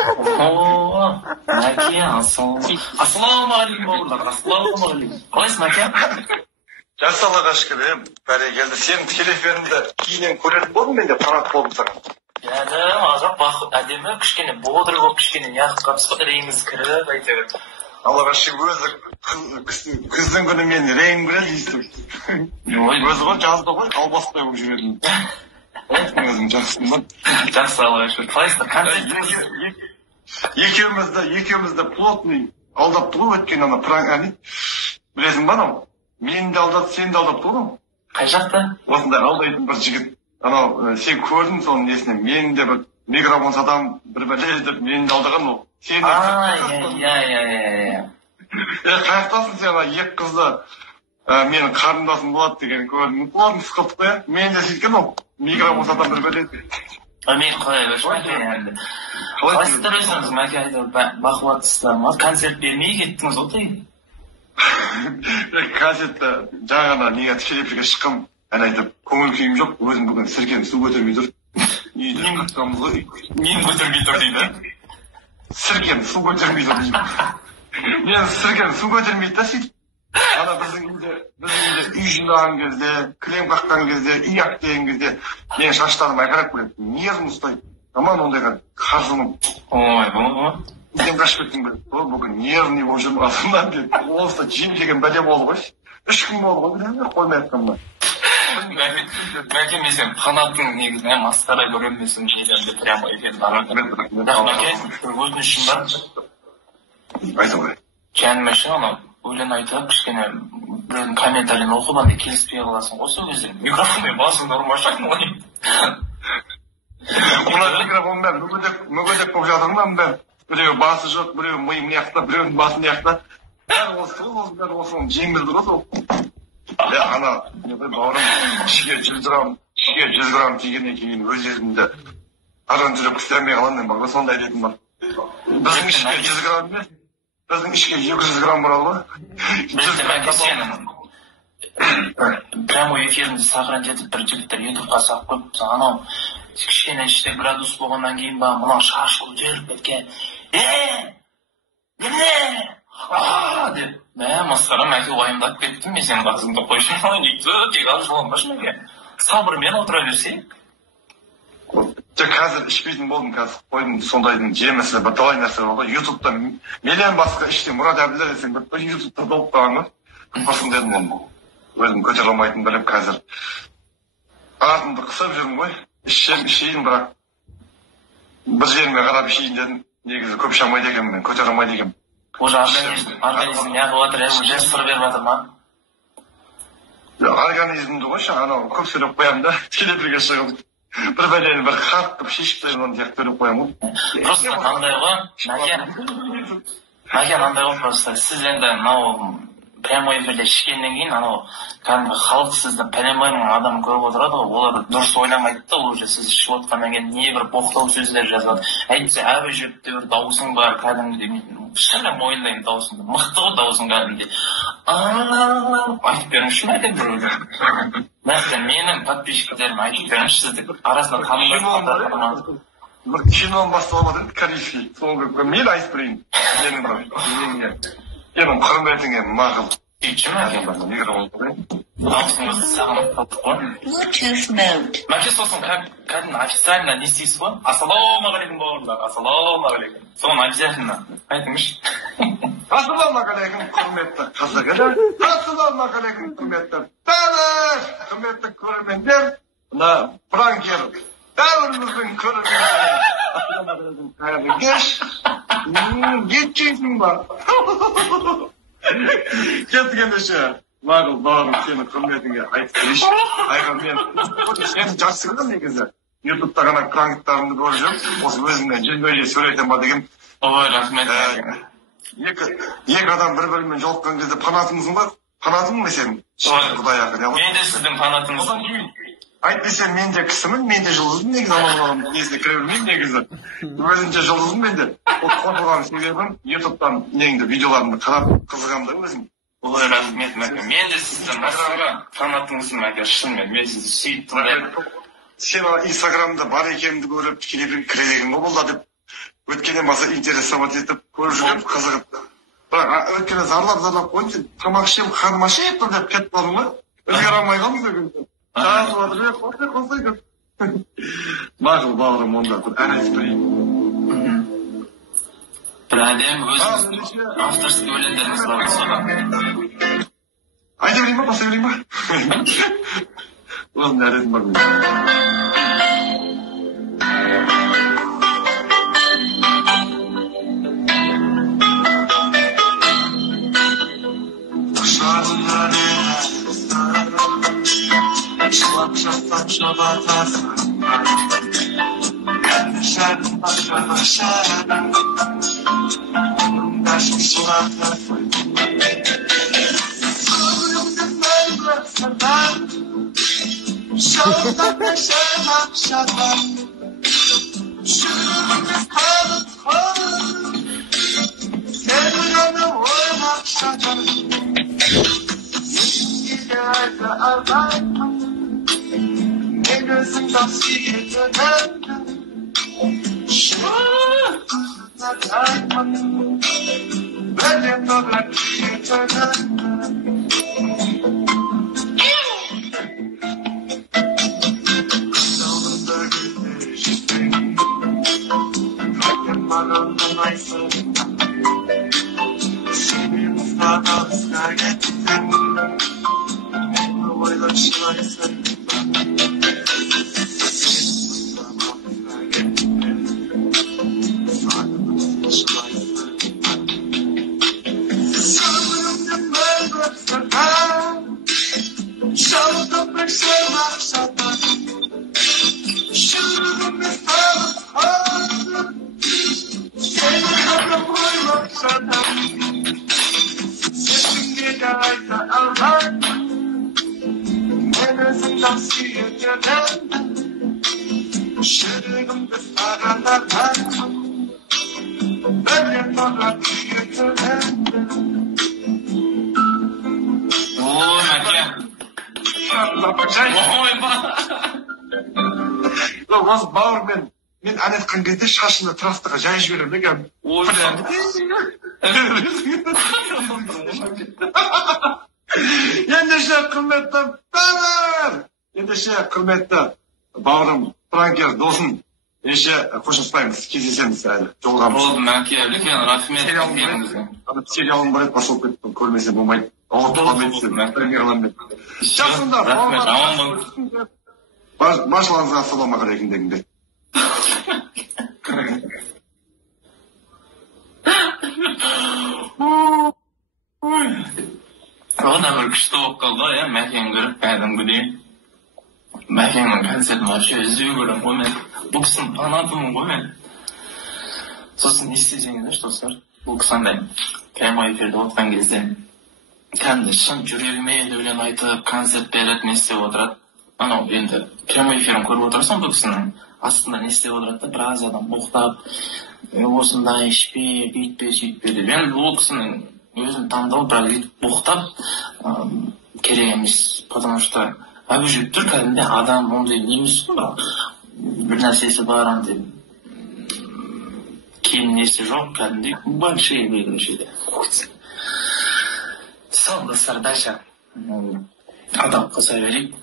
О, Мәке, ассалаумағалейкум бауырлар, ассалаумағалейкум. Қалайсың, Мәке? Жақсы, Аллаға шүкір, бәрекелді. Сенің телефоныңды кейіннен көретін болдым мен де, фанат болдым саған. Ажап, әдемі, кішкене бодыр болып, кішкене неғып қапсыз, рейіңіз кіріп, әйтеуір. Аллаға шүкір, өзі күздің күні мен рейім кіреді дейсің. Өзі ғой жазды ғой, албастай болып жүретін. Өзің жақсың ба? Жақсы, Аллаға шүкір. Қалайсыздар, концертіңіз? Екеумізді плотный алдапты ғой, өткен ана пранк білесің ба анау? Мені де алдады, сені де алдапты ғой? Қай жақта? Осындай алдайтын бір жігіт. Анау, сен көрдің соның несінен, мені де бір микрофон сатам, бір деп, мені де алдаған ол. Қаяқтасың сен, екі қызды менің қарындасым болады деген көрдім. Олардың сұқылдық қоя, мені де сөйткен ол. Микрофон сатам, бір деп. Мен қалай көрші, Мәке енді. Қалайсыздар өзіңіз, Мәке айтып, бақуаттысыздар ма? Концерт бермей кеттіңіз отыр. Концертті жаңағына неге тікелей шыққам, ән айтып, көңіл күйім жоқ, өзім бүгін сіркем су көтермей тұр. Нен көтермей тұр дейді? Сіркем су көтермей тұр дейді. Мен сіркем су көтермей тұр сөйтіп. Ана біздің үйде үй жинаған кезде, кілем қаққан кезде, үй ақтеген кезде, мен шаштарым айқарап көреді. Нервім ұстайды. Аман ондайға қаржымын. Ой, бұл. Мен қашып кеттім бір. Бүгін нервный болып жүрмін асымнан деп. Осы жем деген бәле болды ғой. 3 күн болды ғой, қоймай атқанымда. Мәке, мен сен фанаттың негізінен масқара көрінмесін дейді, прямо екен. Мәке, өтінішім бар. Айту ғой. Жаным үшін ана өлең айтып, кішкене біреудің комментарийін оқып, анда келіспей қаласың ғой, сол кезде микрофонмен басыңды ұрмашақсың ғой. Олар микрофонмен мүгедек болып жатырмын бәрі. Біреу басы жоқ, біреу миы мияқта, біреудің басы мияқта. Осыны жеңілді ғой сол. Ана, бауырым, ішке 100 грамм тигеннен кейін өз өзімді аран жүріп күстірмей қаламын, мен баға сондай дейтін бар. Біздің ішке 100 грамм емес, біздің ішке 200 грамм бар ғой. Прямо эфирімді сақыран жетіп бір жігіттер ютубқа сақып қойып, анау кішкене іште градус болғаннан кейін ба, мынау шашы көтеріліп кеткен. Неме? Деп, масқара, Мәке уайымдап кеттім, мен сенің қасыңды қойшын ғой, дейді, тек алып жыланбашы Мәке. Сабырмен отыра берсейік. Қазір ішпейтін болдым, қазір қойдың сондайдың жемесі, бір талай нәрсе бар ғой. Ютубта миллион басқа іште Мұрат Әбділер десең, бір Ютубта толып қалған ғой. Құрсын дедім оны. Өзім көтере алмайтын біліп қазір. Артымды қысып жүрмін ғой. Ішейін, бірақ бір жеріме қарап ішейін дедім. Негізі көп шамайды екенмін, мен көтере алмайды екенмін. Уже организм неғып отыр, жастыр беріп жатыр ма? Организмді қойшы, анау көп сөйлеп қоямын да, телефонға шығып. Бір бәлені бір қартып шешіп тайынан тек төлеп қоямын ғой. Просто мынандай ғой, Мәке мынандай ғой, просто сіз енді мынау прямой эфирде ішкеннен кейін, анау кәдімгі халық сізді пәленбай мың адам көріп отырады ғой, олар дұрыс ойламайды да, уже сіз ішіп отқаннан кейін не бір боқтау сөздер жазады. Әйтсе әбі жепте бір дауысың бар, кәдімгі шынымен мойындаймын дауысыңды, мықты ғой дауысың кәдімгі. Айтып беріңізші Мәке бір өлең. Мәселен, менің подписчиктерім айтып беріңізші сізді арасында танымайды. Бір киноның басталып отыр, корейский. Соңғы мен айтып берейін. Менің құрметіңе мағыл. Үйтші Мәке? Дауысыңызды сағынып қалдық қой. Bluetooth mode. Мәке сосын кәдімгі официально не істейсіз ғой? Ассалаумағалейкум бауырлар, ассалаумағалейкум. Соны обязательно айтыңызшы. Ассалаумағалейкум құрметті қазағыда. Ассалаумағалейкум құрметті бәрі. Құрметті көрермендер. Мына пранкер. Бәріміздің көрермендер. Кеш. Кетчейсің ба? Кеткендеше. Мағыл, бауырым, сені құрметіңе айтып берейші. Айға мен сені жақсы көрдім негізі. Ютубта ғана пранктарымды көріп жүрмін. Осы өзімнен желбелей сөйлетем ба деген. Ой, рахмет. Екі адам бір-бірімен жолыққан кезде фанатыңызың ба? Фанатың ба сен? Құдай ақы. Мен де сіздің фанатыңызбын. Айтпесе мен де кісімін, мен де жұлдызым негізі, аман несіне кіре білмеймін негізі. Өзінше жұлдызым мен де. Ол қосылған себебім ютубтан неңді видеоларымды қарап қызығамын да өзім. Ой, рахмет Мәке. Мен де сіздің фанатыңызбын Мәке, шынымен. Мен сізді сүйіп тұрмын. Сен инстаграмда бар екенімді көріп, тікелей кіре деген ғой бұл да деп өткеннен баса интересовать етіп көріп жүреміз, қызығып. Бірақ өткенде зарлап қойыншы, тамақ ішемін, қарным ашып деп кетіп қалдым ғой. Өзгере алмай қалдым деген. Қосай. Мақұл бауырым, онда бір ән айтып берейін. Бір әдемі өзіңіз авторский өлеңдеріңіз бар содан. Айта берейін ба, баса берейін ба? Осының әретім бар. Жылап жастап жабатасың, кәнді шәрдің бақшаға шәрдің, мұңдашың жылатасың. Сұлымдың мәлбір сырдан, жаудан мәшәр ақшадан, жүріміз қалып қалып, сәлгені ойнақ шатыр. Ayda araydım, ne gözümden sihirlendim. Şu anda kaymanım, benim olarak sihirlendim. Kızağımda güneştim, kalbim arandan aysın. Seni mutlaka ısrar ettim. Oylaşılaysın. Sanırım ben baksadan, çaldım bir şey baksadan, şırrımı sağlık aldım, seni kadar oylaşsadan, sesin gidaysa ağlardım. Gözümden sihirlendim, şırrımda sarılardım, benim olarak sihirlendim. Oy, Мәке. Ойба. Осы бауыр мен ән айтқан кезде шашымды трастыға жайып жіберемін екен. Ендеше құрметті бәрі! Ендеше құрметті бауырым, пранкер досым, ендеше қоштаспаймыз, кездесеміз әлі, жолығамыз. Болды, Мәке, үлкен рахмет. Сериалым бар еді, басылып кеттім, көрмесе болмайды. Жақсында, баршаларыңызға ассалаумағалейкум дегенде. Ona bir күшті болып қалды, Мәкені көріп, кәдімгідей. Мәкенің концертін вообще іздеу көремін ғой мен. Бұл кісінің фанатымын ғой мен. Сосын не істесеңіздер, достар. Бұл кісі андай прямой эфирде отқан кезде кәдімгі шын жүрегімен өлең айтып, концерт беріп, не істеп отырады. Анау енді прямой эфирін көріп отырсың, бұл кісінің астында не істеп отырады да, біраз адам боқтап, осындай ішпе, бүйтпе, сөйтпе деп. Енді бұл кісінің өзін таңдау, бірақ өйтіп боқтап керек емес, потому что әбіжіп тұр кәдімде адам ондай немес қой, бірақ бір нәрсесі бар, андай кейін несі жоқ, кәдімде большие выигрыши. Сол достар, дальше адам қоса берейік.